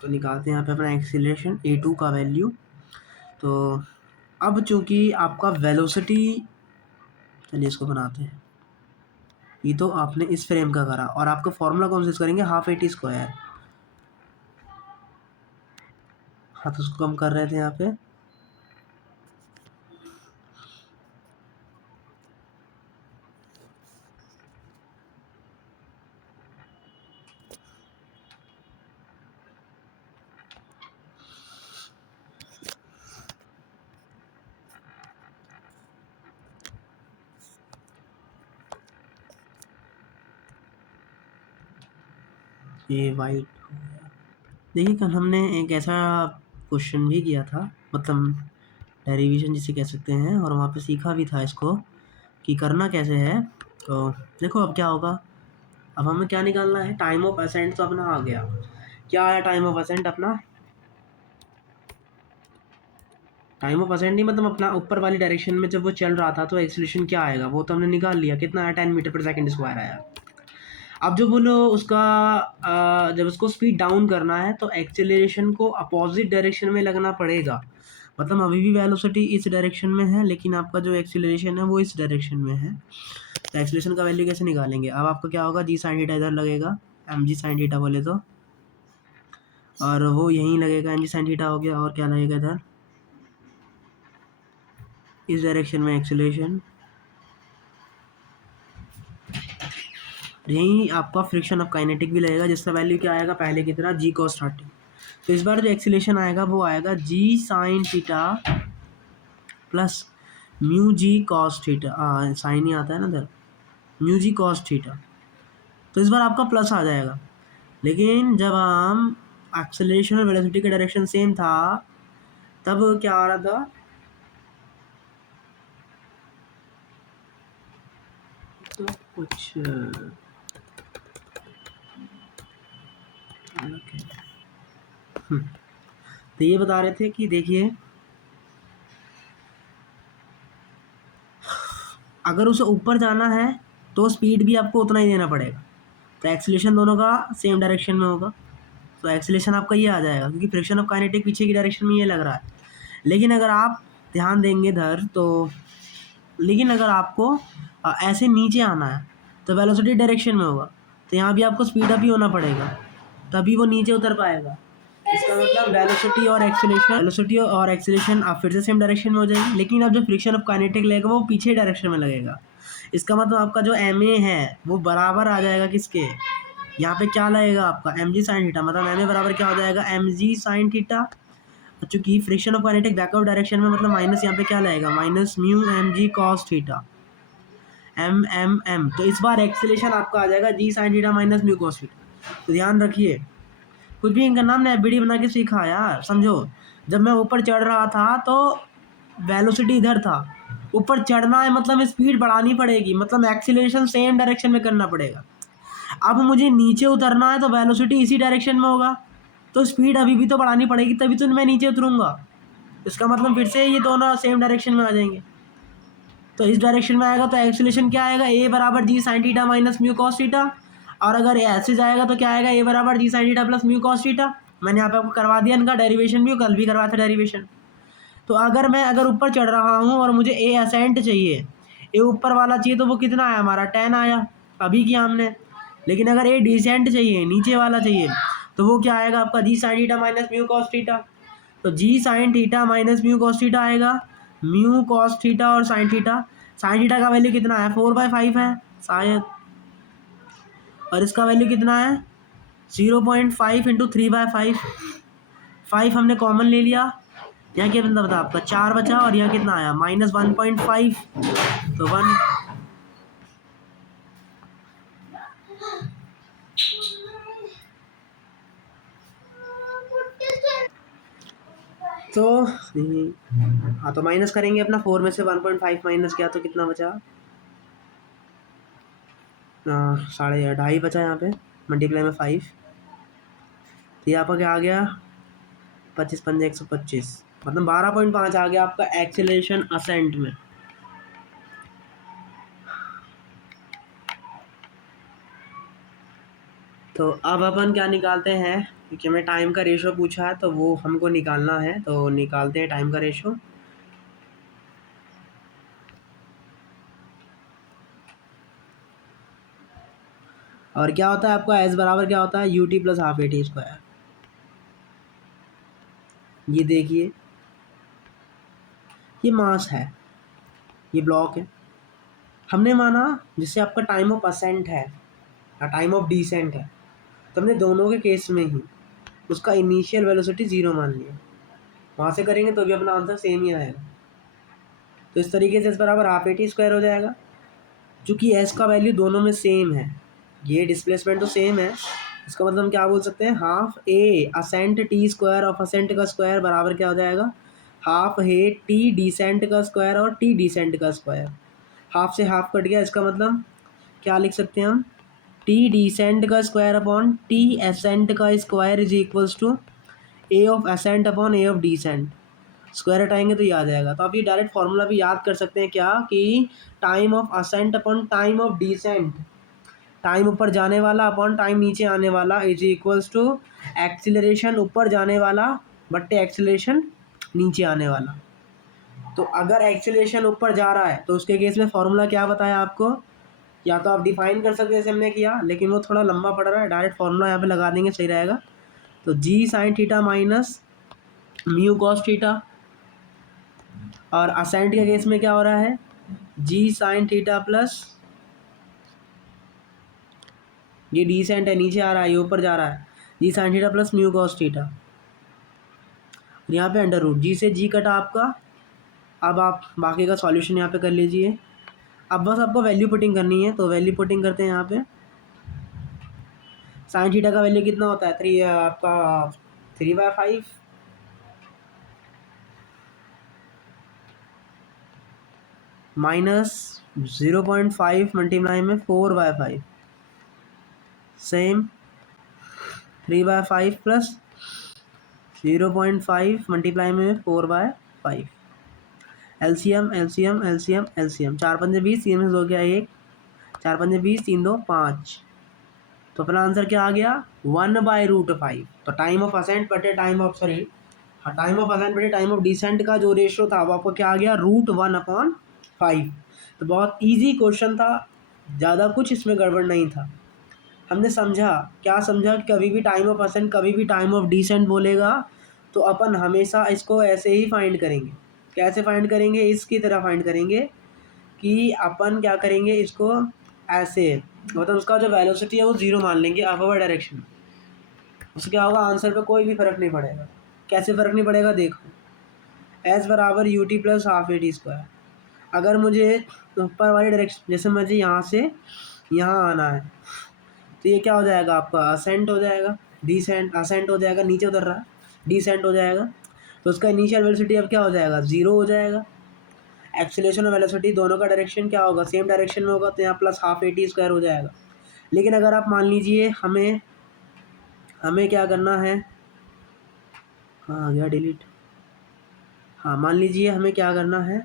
निकालते हैं यहाँ पे अपना एक्सेलरेशन a2 का वैल्यू, तो अब चूंकि आपका वेलोसिटी, चलिए इसको बनाते हैं, ये तो आपने इस फ्रेम का करा, और आपका फॉर्मूला कौन सा यूज़ करेंगे हाफ ए टी स्क्वायर, हाँ तो उसको हम कर रहे थे यहाँ पे, ये वाइट हो गया। देखिए कल हमने एक ऐसा क्वेश्चन भी किया था, मतलब डेरिवेशन जिसे कह सकते हैं, और वहाँ पे सीखा भी था इसको कि करना कैसे है। तो देखो अब क्या होगा, अब हमें क्या निकालना है, टाइम ऑफ असेंट तो अपना आ गया। क्या आया टाइम ऑफ असेंट अपना, टाइम ऑफ असेंट नहीं मतलब अपना ऊपर वाली डायरेक्शन में जब वो चल रहा था तो एक्सीलरेशन क्या आएगा वो तो हमने निकाल लिया, कितना आया 10 मीटर पर सेकंड स्क्वायर आया। अब जो बोलो उसका जब उसको स्पीड डाउन करना है तो एक्सेलरेशन को अपोजिट डायरेक्शन में लगना पड़ेगा, मतलब अभी भी वेलोसिटी इस डायरेक्शन में है लेकिन आपका जो एक्सेलरेशन है वो इस डायरेक्शन में है। तो एक्सेलरेशन का वैल्यू कैसे निकालेंगे, अब आपका क्या होगा, जी साइन थीटा इधर लगेगा, एम जी साइन थीटा बोले तो, और वो यहीं लगेगा, एम जी साइन थीटा हो गया, और क्या लगेगा इधर इस डायरेक्शन में एक्सेलरेशन, यहीं आपका फ्रिक्शन ऑफ काइनेटिक भी लगेगा जिसका वैल्यू क्या आएगा पहले की तरह जी कॉस 30। तो इस बार जो एक्सीलेशन आएगा वो आएगा जी sine theta plus mu G cos theta, sign ही आता है ना इधर, म्यू जी कॉस थीटा। तो इस बार आपका प्लस आ जाएगा, लेकिन जब हम एक्सेलरेशन और वेलोसिटी का डायरेक्शन सेम था तब क्या आ रहा था, तो कुछ तो ये बता रहे थे कि देखिए अगर उसे ऊपर जाना है तो स्पीड भी आपको उतना ही देना पड़ेगा, तो एक्सीलेशन दोनों का सेम डायरेक्शन में होगा, तो एक्सीलेशन आपका ये आ जाएगा क्योंकि फ्रिक्शन ऑफ काइनेटिक पीछे की डायरेक्शन में ये लग रहा है। लेकिन अगर आप ध्यान देंगे इधर तो, लेकिन अगर आपको ऐसे नीचे आना है तो वेलोसिटी डायरेक्शन में होगा, तो यहाँ भी आपको स्पीड अप ही होना पड़ेगा तभी वो नीचे उतर पाएगा। इसका मतलब वेलोसिटी और एक्सीलरेशन आप फिर से सेम डायरेक्शन में हो जाएगी, लेकिन अब जो फ्रिक्शन ऑफ काइनेटिक लगेगा वो पीछे डायरेक्शन में लगेगा। इसका मतलब आपका जो एम ए है वो बराबर आ जाएगा किसके, यहाँ पे क्या लगेगा आपका एम जी साइन थीटा, मतलब एम ए बराबर क्या हो जाएगा एम जी साइन थीटा, चूंकि friction of kinetic backward direction में मतलब माइनस यहाँ पे क्या लगेगा minus mu m g cos theta एम एम एम। तो इस बार एक्सीलेशन आपका आ जाएगा g sine theta minus mu cos theta. तो ध्यान रखिए कुछ भी इनका नाम ने वीडियो बना के सीखा यार, समझो जब मैं ऊपर चढ़ रहा था तो वेलोसिटी इधर था, ऊपर चढ़ना है मतलब स्पीड बढ़ानी पड़ेगी, मतलब एक्सीलरेशन सेम डायरेक्शन में करना पड़ेगा। अब मुझे नीचे उतरना है तो वेलोसिटी इसी डायरेक्शन में होगा, तो स्पीड अभी भी तो बढ़ानी पड़ेगी तभी तो मैं नीचे उतरूँगा। इसका मतलब फिर से ये दोनों सेम डायरेक्शन में आ जाएंगे, तो इस डायरेक्शन में आएगा तो एक्सीलरेशन क्या आएगा ए बराबर g sine theta minus mu cos theta, और अगर ऐसे जाएगा तो क्या आएगा ए बराबर g sine theta plus mu cos theta. मैंने यहाँ पे आपको करवा दिया इनका डेरिवेशन भी, कल भी करवाया था डेरिवेशन। तो अगर ऊपर चढ़ रहा हूँ और मुझे ए असेंट चाहिए, ए ऊपर वाला चाहिए, तो वो कितना आया हमारा 10 आया अभी किया हमने। लेकिन अगर ए डिसेंट चाहिए नीचे वाला चाहिए तो वो क्या आएगा आपका g sine theta minus mu cos theta. तो g sine theta minus mu cos theta आएगा, म्यू कॉस थीटा और साइन थीटा, साइन थीटा का वैल्यू कितना है 4/5 है शायद, और इसका वैल्यू कितना है 0.5 इंटू 3/5, 5 हमने कॉमन ले लिया, यहाँ क्या बता आपका 4 बचा, और यहाँ कितना आया -1.5, तो 1। तो हाँ तो माइनस करेंगे अपना 4 में से 1.5 माइनस किया तो कितना बचा, 2.5 बचा यहाँ पे, मल्टीप्लाई में 5, तो यहाँ पर क्या आ गया 25 पंजे 125, मतलब 12.5 आ गया आपका एक्सेलरेशन असेंट में। तो अब अपन क्या निकालते हैं, क्योंकि हमें टाइम का रेशो पूछा है तो वो हमको निकालना है, तो निकालते हैं टाइम का रेशो। और क्या होता है आपका एस बराबर क्या होता है you T plus half A T square. ये देखिए ये मास है, ये ब्लॉक है, हमने माना जिससे आपका टाइम ऑफ असेंट है या टाइम ऑफ डिसेंट है, तो हमने दोनों के केस में ही उसका इनिशियल वेलोसिटी 0 मान लिया, वहाँ से करेंगे तो भी अपना आंसर सेम ही आएगा। तो इस तरीके से एस बराबर हाफ ए टी स्क्वायर हो जाएगा, चूँकि एस का वैल्यू दोनों में सेम है, ये डिस्प्लेसमेंट तो सेम है इसका मतलब हम क्या बोल सकते हैं, half A ascent T square of ascent का स्क्वायर बराबर क्या हो जाएगा, हाफ ए टी डिसेंट का स्क्वायर और टी डिसेंट का स्क्वायर। हाफ से हाफ कट गया, इसका मतलब क्या लिख सकते हैं हम, टी डिसेंट का स्क्वायर अपॉन टी असेंट का square is equals to A of ascent upon A of descent. Square हटाएंगे तो ये आ जाएगा। तो आप ये डायरेक्ट फॉर्मूला भी याद कर सकते हैं क्या, कि time of ascent upon time of descent, time ऊपर जाने वाला अपॉन टाइम नीचे आने वाला इज इक्वल्स टू एक्सीलरेशन ऊपर जाने वाला बट्टे एक्सीलरेशन नीचे आने वाला। तो अगर एक्सीलरेशन ऊपर जा रहा है तो उसके केस में फॉर्मूला क्या बताया आपको, या तो आप डिफाइन कर सकते हैं जैसे हमने किया, लेकिन वो थोड़ा लंबा पड़ रहा है, डायरेक्ट फॉर्मूला यहाँ पे लगा देंगे, सही रहेगा। तो g sine theta minus mu cos theta, और असेंट के केस में क्या हो रहा है, जी साइन थीटा प्लस, ये डिसेंट है नीचे आ रहा है, ये ऊपर जा रहा है, g sine theta plus mu cos theta, यहाँ पे अंडर रूट, जी से जी कटा आपका। अब आप बाकी का सॉल्यूशन यहाँ पे कर लीजिए। अब बस आपको वैल्यू पुटिंग करनी है, तो वैल्यू पुटिंग करते हैं यहाँ पे। साइन थीटा का वैल्यू कितना होता है, आपका 3/5 माइनस 0.5 मल्टीप्लाई में 4/5 सेम 3/5 प्लस 0.5 मल्टीप्लाई में 4/5। एलसीएम एलसीएम एलसीएम एलसीएम, 4×5 3 में हो गया 1, 4×5 3 2 5, तो अपना आंसर क्या आ गया 1/√5। तो टाइम ऑफ असेंट बटे time of time of ascent बटे टाइम ऑफ डिसेंट का जो रेशियो था वो आपको क्या आ गया √1/5। तो बहुत इजी क्वेश्चन था, ज़्यादा कुछ इसमें गड़बड़ नहीं था। हमने समझा, क्या समझा कि कभी भी टाइम ऑफ असेंट कभी भी टाइम ऑफ डिसेंट बोलेगा तो अपन हमेशा इसको ऐसे ही फाइंड करेंगे। कैसे फाइंड करेंगे, इसकी तरह फाइंड करेंगे कि अपन क्या करेंगे, इसको ऐसे, मतलब उसका जो वेलोसिटी है वो 0 मान लेंगे अपवर्ड डायरेक्शन में। उससे क्या होगा, आंसर पे कोई भी फ़र्क नहीं पड़ेगा। कैसे फ़र्क नहीं पड़ेगा, देखो, एस बराबर U T plus half A T square. अगर मुझे ऊपर वाली डायरेक्शन, जैसे मुझे यहाँ से यहाँ आना है, तो ये क्या हो जाएगा आपका असेंट हो जाएगा, डिसेंट, असेंट हो जाएगा, नीचे उतर रहा है, डिसेंट हो जाएगा। तो उसका इनिशियल वेलोसिटी अब क्या हो जाएगा, 0 हो जाएगा। एक्सीलरेशन और वेलोसिटी दोनों का डायरेक्शन क्या होगा, सेम डायरेक्शन में होगा, तो यहाँ plus half A T square हो जाएगा। लेकिन अगर आप मान लीजिए हमें हमें क्या करना है, हाँ गया डिलीट, हाँ मान लीजिए हमें क्या करना है,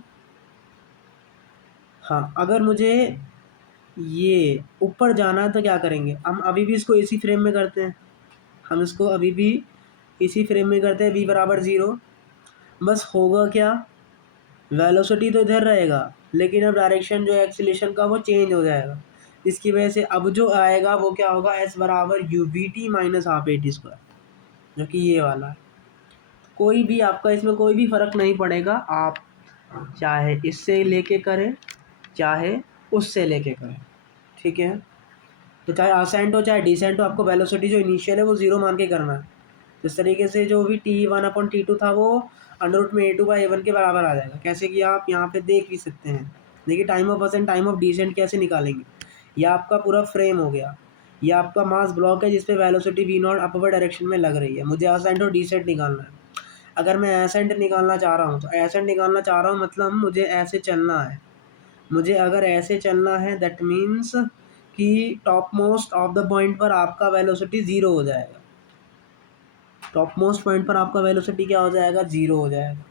हाँ अगर मुझे ये ऊपर जाना है तो क्या करेंगे, हम अभी भी इसको इसी फ्रेम में करते हैं, हम इसको अभी भी इसी फ्रेम में करते हैं, v बराबर 0। बस होगा क्या, वेलोसिटी तो इधर रहेगा, लेकिन अब डायरेक्शन जो है एक्सीलरेशन का वो चेंज हो जाएगा। इसकी वजह से अब जो आएगा वो क्या होगा, s बराबर you we T minus half A T square, जो कि ये वाला है। कोई भी आपका इसमें कोई भी फ़र्क नहीं पड़ेगा, आप चाहे इससे लेके करें चाहे उससे लेके करें, ठीक है। तो चाहे असेंट हो चाहे डिसेंट हो, आपको वेलोसिटी जो इनिशियल है वो 0 मान के करना है। तो इस तरीके से जो भी T1/T2 था वो √A2/A1 के बराबर आ जाएगा। कैसे कि आप यहाँ पे देख भी सकते हैं। देखिए time of ascent time of descent कैसे निकालेंगे। यह आपका पूरा फ्रेम हो गया, यह आपका मास ब्लॉक है जिसपे वेलोसिटी v0 अपवर्ड डायरेक्शन में लग रही है। मुझे असेंट और डिसेंट निकालना है। अगर मैं एसेंट निकालना चाह रहा हूँ तो एसेंट निकालना चाह रहा हूँ मतलब मुझे ऐसे चलना है। मुझे अगर ऐसे चलना है दैट मीन्स कि top most of the point पर आपका वेलोसिटी 0 हो जाएगा। टॉप मोस्ट पॉइंट पर आपका वेलोसिटी क्या हो जाएगा, 0 हो जाएगा।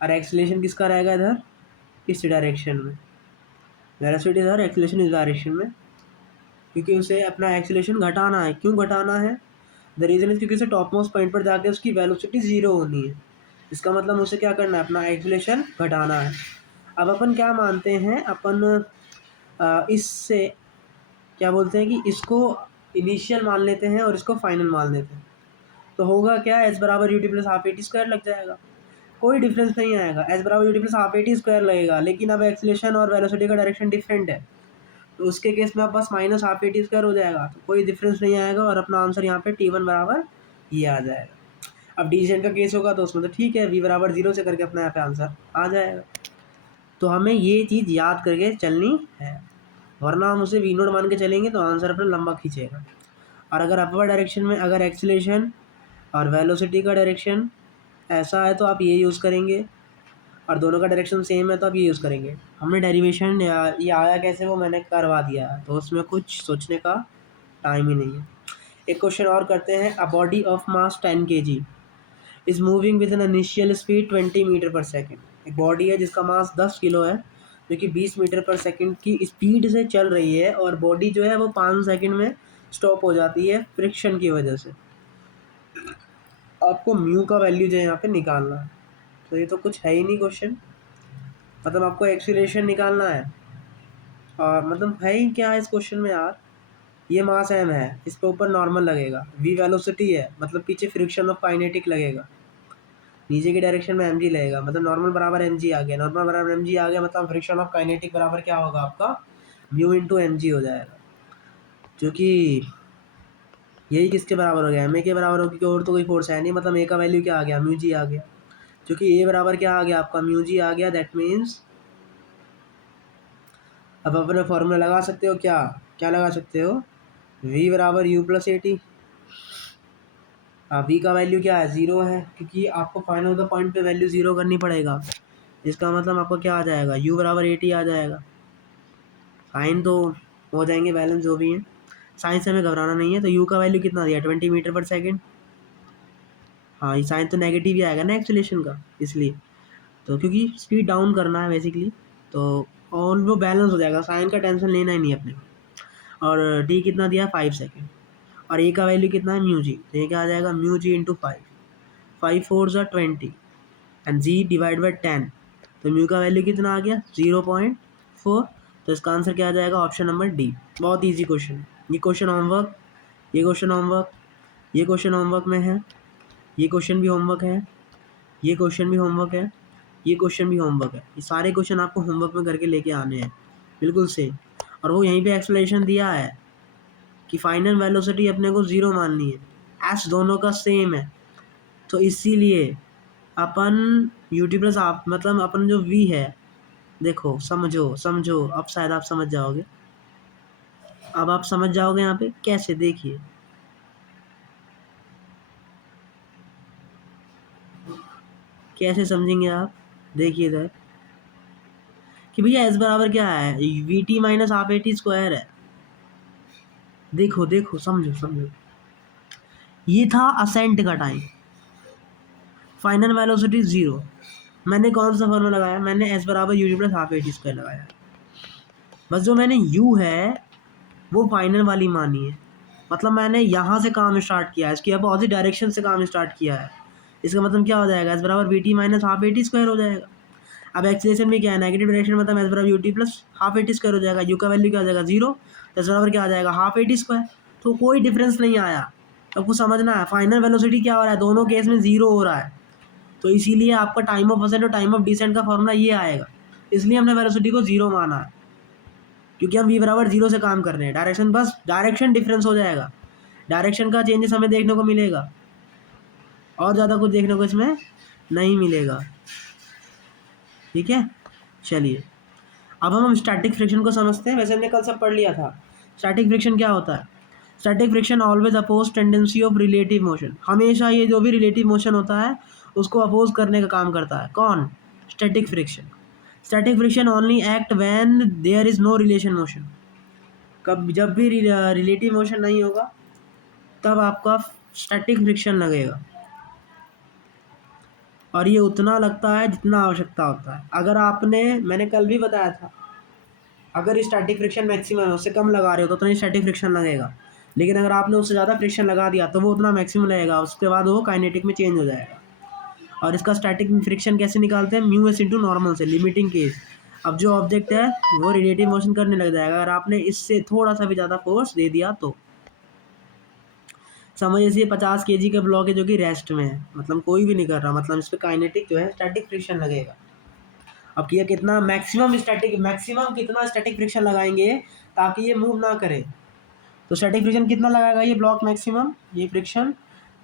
और एक्सीलरेशन किसका रहेगा इधर, इस डायरेक्शन में। वेलोसिटी इधर, एक्सीलरेशन इस डायरेक्शन में, क्योंकि उसे अपना एक्सीलरेशन घटाना है। क्यों घटाना है, द रीज़न इज क्योंकि उसे टॉप मोस्ट पॉइंट पर जाके उसकी वेलोसिटी 0 होनी है। इसका मतलब उसे क्या करना है, अपना एक्सीलरेशन घटाना है। अब अपन क्या मानते हैं, अपन इससे क्या बोलते हैं कि इसको इनिशियल मान लेते हैं और इसको फाइनल मान लेते हैं। तो होगा क्या, एस बराबर U T plus half A T square लग जाएगा। कोई डिफरेंस नहीं आएगा, एस बराबर U T plus half A T square लगेगा, लेकिन अब एक्सीलरेशन और वेलोसिटी का डायरेक्शन डिफरेंट है, तो उसके केस में अब बस minus half A T square हो जाएगा। तो कोई डिफरेंस नहीं आएगा और अपना आंसर यहाँ पे T1 बराबर ये आ जाएगा। अब डिसेंट का केस होगा तो उसमें तो ठीक है, v बराबर 0 से करके अपना यहाँ पे आंसर आ जाएगा। तो हमें ये चीज़ याद करके चलनी है। वरना हम उसे वी नोट मान के चलेंगे तो आंसर अपना लंबा खींचेगा। और अगर अपर डायरेक्शन में अगर एक्सीलरेशन और वेलोसिटी का डायरेक्शन ऐसा है तो आप ये यूज़ करेंगे, और दोनों का डायरेक्शन सेम है तो आप ये यूज़ करेंगे। हमने डेरिवेशन ये आया कैसे वो मैंने करवा दिया है, तो उसमें कुछ सोचने का टाइम ही नहीं है। एक क्वेश्चन और करते हैं। A body of mass 10 kg is moving with an initial speed 20 metre per second. एक बॉडी है जिसका मास 10 किलो है, जो कि 20 मीटर पर सेकेंड की स्पीड से चल रही है, और बॉडी जो है वो 5 सेकेंड में स्टॉप हो जाती है फ्रिक्शन की वजह से। आपको म्यू का वैल्यू जो है यहाँ पे निकालना है। तो ये तो कुछ है ही नहीं क्वेश्चन, मतलब आपको एक्सीलरेशन निकालना है, और मतलब है ही क्या है इस क्वेश्चन में यार। ये मास एम है, इस पे ऊपर नॉर्मल लगेगा, वी वेलोसिटी है मतलब पीछे फ्रिक्शन ऑफ काइनेटिक लगेगा, नीचे की डायरेक्शन में एम जी लगेगा, मतलब नॉर्मल बराबर एम जी आ गया, नॉर्मल बराबर एम जी आ गया, मतलब फ्रिक्शन ऑफ काइनेटिक बराबर क्या होगा आपका, म्यू इंटू एम जी हो जाएगा, जो कि यही किसके बराबर हो गया, एम ए के बराबर हो, क्योंकि और तो कोई फोर्स है नहीं, मतलब ए का वैल्यू क्या आ गया, म्यू जी आ गया, जो कि ए बराबर क्या आ गया आपका, म्यू जी आ गया। दैट मीन्स अब अपने फॉर्मूला लगा सकते हो, क्या क्या लगा सकते हो, v बराबर you plus A T. v का वैल्यू क्या है, ज़ीरो है, क्योंकि आपको फाइनल का पॉइंट पे वैल्यू ज़ीरो करनी पड़ेगा। इसका मतलब आपको क्या आ जाएगा, u बराबर ए टी आ जाएगा। साइन तो हो जाएंगे बैलेंस जो भी हैं, साइन से हमें घबराना नहीं है। तो u का वैल्यू कितना दिया, 20 मीटर पर सेकेंड। हाँ, ये साइन तो नेगेटिव ही आएगा ना एक्सीलरेशन का, इसलिए तो क्योंकि स्पीड डाउन करना है बेसिकली, तो और वो बैलेंस हो जाएगा, साइन का टेंशन लेना ही नहीं अपने को। और डी कितना दिया, 5 सेकेंड, और ए का वैल्यू कितना है, म्यू जी, तो ये क्या आ जाएगा, म्यू जी इंटू 5, 5 4 ज़ा 20 एंड जी डिवाइड बाई 10, तो म्यू का वैल्यू कितना आ गया, 0.4। तो इसका आंसर क्या आ जाएगा, ऑप्शन नंबर डी। बहुत ईजी क्वेश्चन है ये। क्वेश्चन होमवर्क, ये क्वेश्चन होमवर्क, ये क्वेश्चन होमवर्क में है, ये क्वेश्चन भी होमवर्क है, ये क्वेश्चन भी होमवर्क है, ये क्वेश्चन भी होमवर्क है। ये सारे क्वेश्चन आपको होमवर्क में करके लेके आने हैं, बिल्कुल सेम। और वो यहीं पे एक्सप्लेनेशन दिया है कि फाइनल वेलोसिटी अपने को ज़ीरो माननी है, एस दोनों का सेम है, तो इसीलिए अपन यूटी प्लस आप मतलब अपन जो वी है, देखो समझो समझो, अब शायद आप समझ जाओगे, अब आप समझ जाओगे यहाँ पे कैसे, देखिए कैसे समझेंगे आप, देखिए इधर कि भैया एस बराबर क्या है, we T minus half A T square है। देखो देखो समझो समझो, ये था असेंट का टाइम, फाइनल वेलोसिटी ज़ीरो। मैंने कौन सा फॉर्मूला लगाया, मैंने एस बराबर U T plus half A T square लगाया। बस जो मैंने यू है वो फाइनल वाली मानी है, मतलब मैंने यहाँ से काम स्टार्ट किया है, इसकी अपोजिट डायरेक्शन से काम स्टार्ट किया है। इसका मतलब क्या हो जाएगा, एस बराबर we T minus half A T square हो जाएगा। अब एक्सीलरेशन में क्या है, नेगेटिव डायरेक्शन में, मतलब एस बराबर U T plus half A T square हो जाएगा, यू का वैल्यू क्या हो जाएगा, जीरो, तो एस बराबर क्या आ जाएगा, हाफ ए टी स्क्वायर। तो कोई डिफरेंस नहीं आया। अब कुछ समझना है, फाइनल वेलोसिटी क्या हो रहा है, दोनों केस में जीरो हो रहा है, तो इसीलिए आपका टाइम ऑफ असेंट और टाइम ऑफ डिसेंट का फॉर्मूला ये आएगा। इसलिए हमने वेलोसिटी को जीरो माना है, क्योंकि हम वी बराबर जीरो से काम कर रहे हैं। डायरेक्शन बस डायरेक्शन डिफरेंस हो जाएगा, डायरेक्शन का चेंजेस हमें देखने को मिलेगा, और ज़्यादा कुछ देखने को इसमें नहीं मिलेगा। ठीक है, चलिए अब हम स्टैटिक फ्रिक्शन को समझते हैं। वैसे हमने कल सब पढ़ लिया था। स्टैटिक फ्रिक्शन क्या होता है, static friction always oppose tendency of relative motion, हमेशा ये जो भी रिलेटिव मोशन होता है उसको अपोज करने का काम करता है। कौन, static friction. Static friction only act when there is no relation motion, कब जब भी रिलेटिव मोशन नहीं होगा तब आपका स्टैटिक फ्रिक्शन लगेगा, और ये उतना लगता है जितना आवश्यकता होता है। अगर आपने, मैंने कल भी बताया था, अगर स्टैटिक फ्रिक्शन मैक्सिमम है, उससे कम लगा रहे हो तो उतना ही स्टैटिक फ्रिक्शन लगेगा, लेकिन अगर आपने उससे ज़्यादा फ्रिक्शन लगा दिया तो वो उतना मैक्सिमम लगेगा, उसके बाद वो काइनेटिक में चेंज हो जाएगा। और इसका स्टैटिक फ्रिक्शन कैसे निकालते हैं, म्यू एस इंटू नॉर्मल से, लिमिटिंग केस। अब जो ऑब्जेक्ट है वो रिलेटिव मोशन करने लग जाएगा अगर आपने इससे थोड़ा सा भी ज़्यादा फोर्स दे दिया तो। समझ लीजिए 50 kg का ब्लॉक है जो कि रेस्ट में है, मतलब कोई भी नहीं कर रहा, मतलब इस पर काइनेटिक जो है स्टैटिक फ्रिक्शन लगेगा। अब किया कितना मैक्सिमम कितना स्टैटिक फ्रिक्शन लगाएंगे ताकि ये मूव ना करे, तो स्टैटिक फ्रिक्शन कितना लगाएगा ये ब्लॉक मैक्सिमम, ये फ्रिक्शन।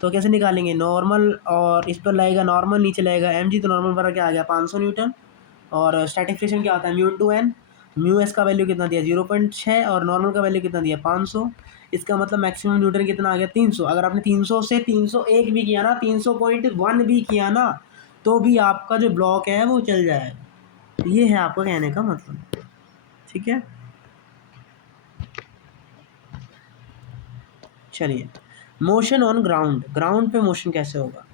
तो कैसे निकालेंगे, नॉर्मल और इस पर लगेगा नॉर्मल, नीचे लगेगा एम जी, तो नॉर्मल पर क्या आ गया 500 न्यूटन, और स्टैटिक फ्रिक्शन क्या होता है mu into N, mu S का वैल्यू कितना दिया 0.6 और नॉर्मल का वैल्यू कितना दिया 500। इसका मतलब मैक्सिमम न्यूटन कितना आ गया 300। अगर आपने 300 से 301 भी किया ना 300.1 भी किया ना तो भी आपका जो ब्लॉक है वो चल जाएगा। ये है आपका कहने का मतलब, ठीक है। चलिए, मोशन ऑन ग्राउंड, ग्राउंड पे मोशन कैसे होगा?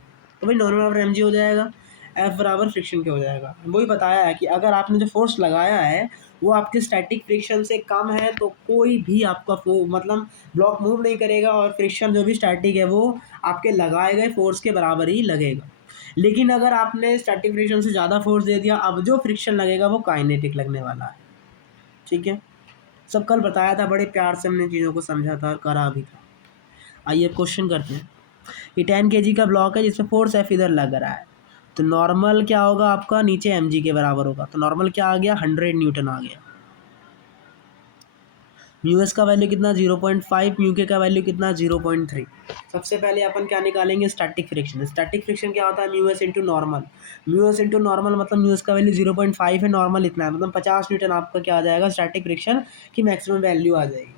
तो भाई नॉर्मल बराबर एम जी हो जाएगा, एफ बराबर फ्रिक्शन के हो जाएगा। वही बताया है कि अगर आपने जो फोर्स लगाया है वो आपके स्टैटिक फ्रिक्शन से कम है तो कोई भी आपका मतलब ब्लॉक मूव नहीं करेगा, और फ्रिक्शन जो भी स्टैटिक है वो आपके लगाए गए फोर्स के बराबर ही लगेगा। लेकिन अगर आपने स्टैटिक फ्रिक्शन से ज़्यादा फोर्स दे दिया, अब जो फ्रिक्शन लगेगा वो काइनेटिक लगने वाला है, ठीक है। सब कल बताया था, बड़े प्यार से हमने चीज़ों को समझा था और करा भी था। आइए क्वेश्चन करते हैं। ये 10 kg का ब्लॉक है जिसमें फोर्स एफ इधर लग रहा है, तो नॉर्मल क्या होगा आपका नीचे एम जी के बराबर होगा, तो नॉर्मल क्या आ गया 100 न्यूटन आ गया। म्यू एस का वैल्यू कितना 0.5, म्यू के का वैल्यू कितना 0.3। सबसे पहले अपन क्या निकालेंगे स्टैटिक फ्रिक्शन। स्टैटिक फ्रिक्शन क्या होता है mu S into normal. Mu S into normal मतलब म्यू एस का वैल्यू 0.5 है, नॉर्मल इतना है, मतलब 50 न्यूटन आपका क्या आ जाएगा स्टैटिक फ्रिक्शन की मैक्सिमम वैल्यू आ जाएगी।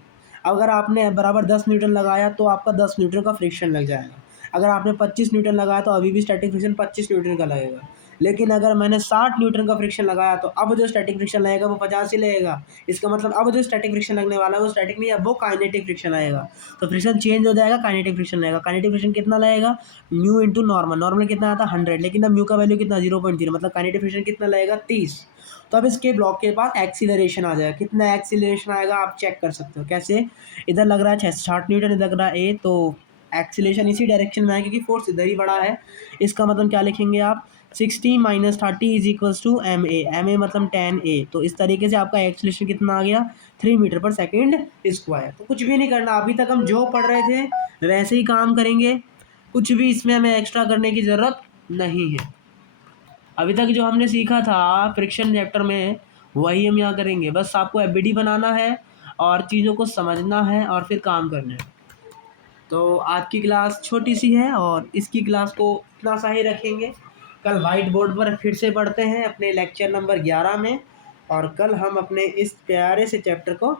अगर आपने बराबर 10 न्यूटन लगाया तो आपका 10 न्यूटन का फ्रिक्शन लग जाएगा। अगर आपने 25 न्यूटन लगाया तो अभी भी स्टैटिक फ्रिक्शन 25 न्यूटन का लगेगा। लेकिन अगर मैंने 60 न्यूटन का फ्रिक्शन लगाया तो अब जो स्टैटिक फ्रिक्शन लगेगा वो 50 ही लगेगा। इसका मतलब अब जो स्टैटिक फ्रिक्शन लगने वाला है वो स्टैटिक नहीं है, वो काइनेटिक फ्रिक्शन आएगा। तो फ्रिक्शन चेंज हो जाएगा, काइनेटिक फ्रिक्शन लगेगा। काइनेटिक फ्रिक्शन कितना लगेगा म्यू इंटू नॉर्मल। नॉर्मल कितना आता है 100, लेकिन अब म्यू का वैल्यू कितना 0.0, मतलब काइनेटिक फ्रिक्शन कितना लगेगा 30। तो अब इसके ब्लॉक के बाद एक्सीलरेशन आ जाएगा। कितना एक्सीलरेशन आएगा आप चेक कर सकते हो। कैसे? इधर लग रहा है 60 न्यूटन, इधर लग रहा है ए, तो एक्सीलरेशन इसी डायरेक्शन में है क्योंकि फोर्स इधर ही बड़ा है। इसका मतलब क्या लिखेंगे आप 60 minus 30 is equals to M A मतलब 10 ए। तो इस तरीके से आपका एक्सीलरेशन कितना आ गया 3 मीटर पर सेकेंड स्क्वायर। तो कुछ भी नहीं करना, अभी तक हम जो पढ़ रहे थे वैसे ही काम करेंगे, कुछ भी इसमें हमें एक्स्ट्रा करने की ज़रूरत नहीं है। अभी तक जो हमने सीखा था फ्रिक्शन चैप्टर में वही हम यहाँ करेंगे। बस आपको एफबीडी बनाना है और चीज़ों को समझना है और फिर काम करना है। तो आज की क्लास छोटी सी है और इसकी क्लास को इतना सा ही रखेंगे। कल वाइट बोर्ड पर फिर से पढ़ते हैं अपने लेक्चर नंबर 11 में, और कल हम अपने इस प्यारे से चैप्टर को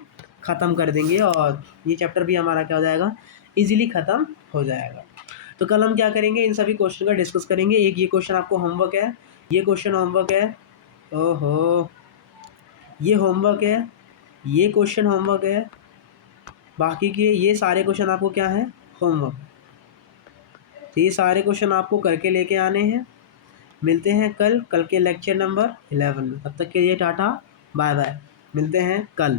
ख़त्म कर देंगे और ये चैप्टर भी हमारा क्या हो जाएगा इजीली ख़त्म हो जाएगा। तो कल हम क्या करेंगे इन सभी क्वेश्चन का डिस्कस करेंगे। एक ये क्वेश्चन आपको होमवर्क है, ये क्वेश्चन होमवर्क है, ओहो ये होमवर्क है, ये क्वेश्चन होमवर्क है, बाकी के ये सारे क्वेश्चन आपको क्या है होमवर्क। तो ये सारे क्वेश्चन आपको करके लेके आने हैं। मिलते हैं कल के लेक्चर नंबर 11 में। तब तक के लिए टाटा बाय बाय, मिलते हैं कल।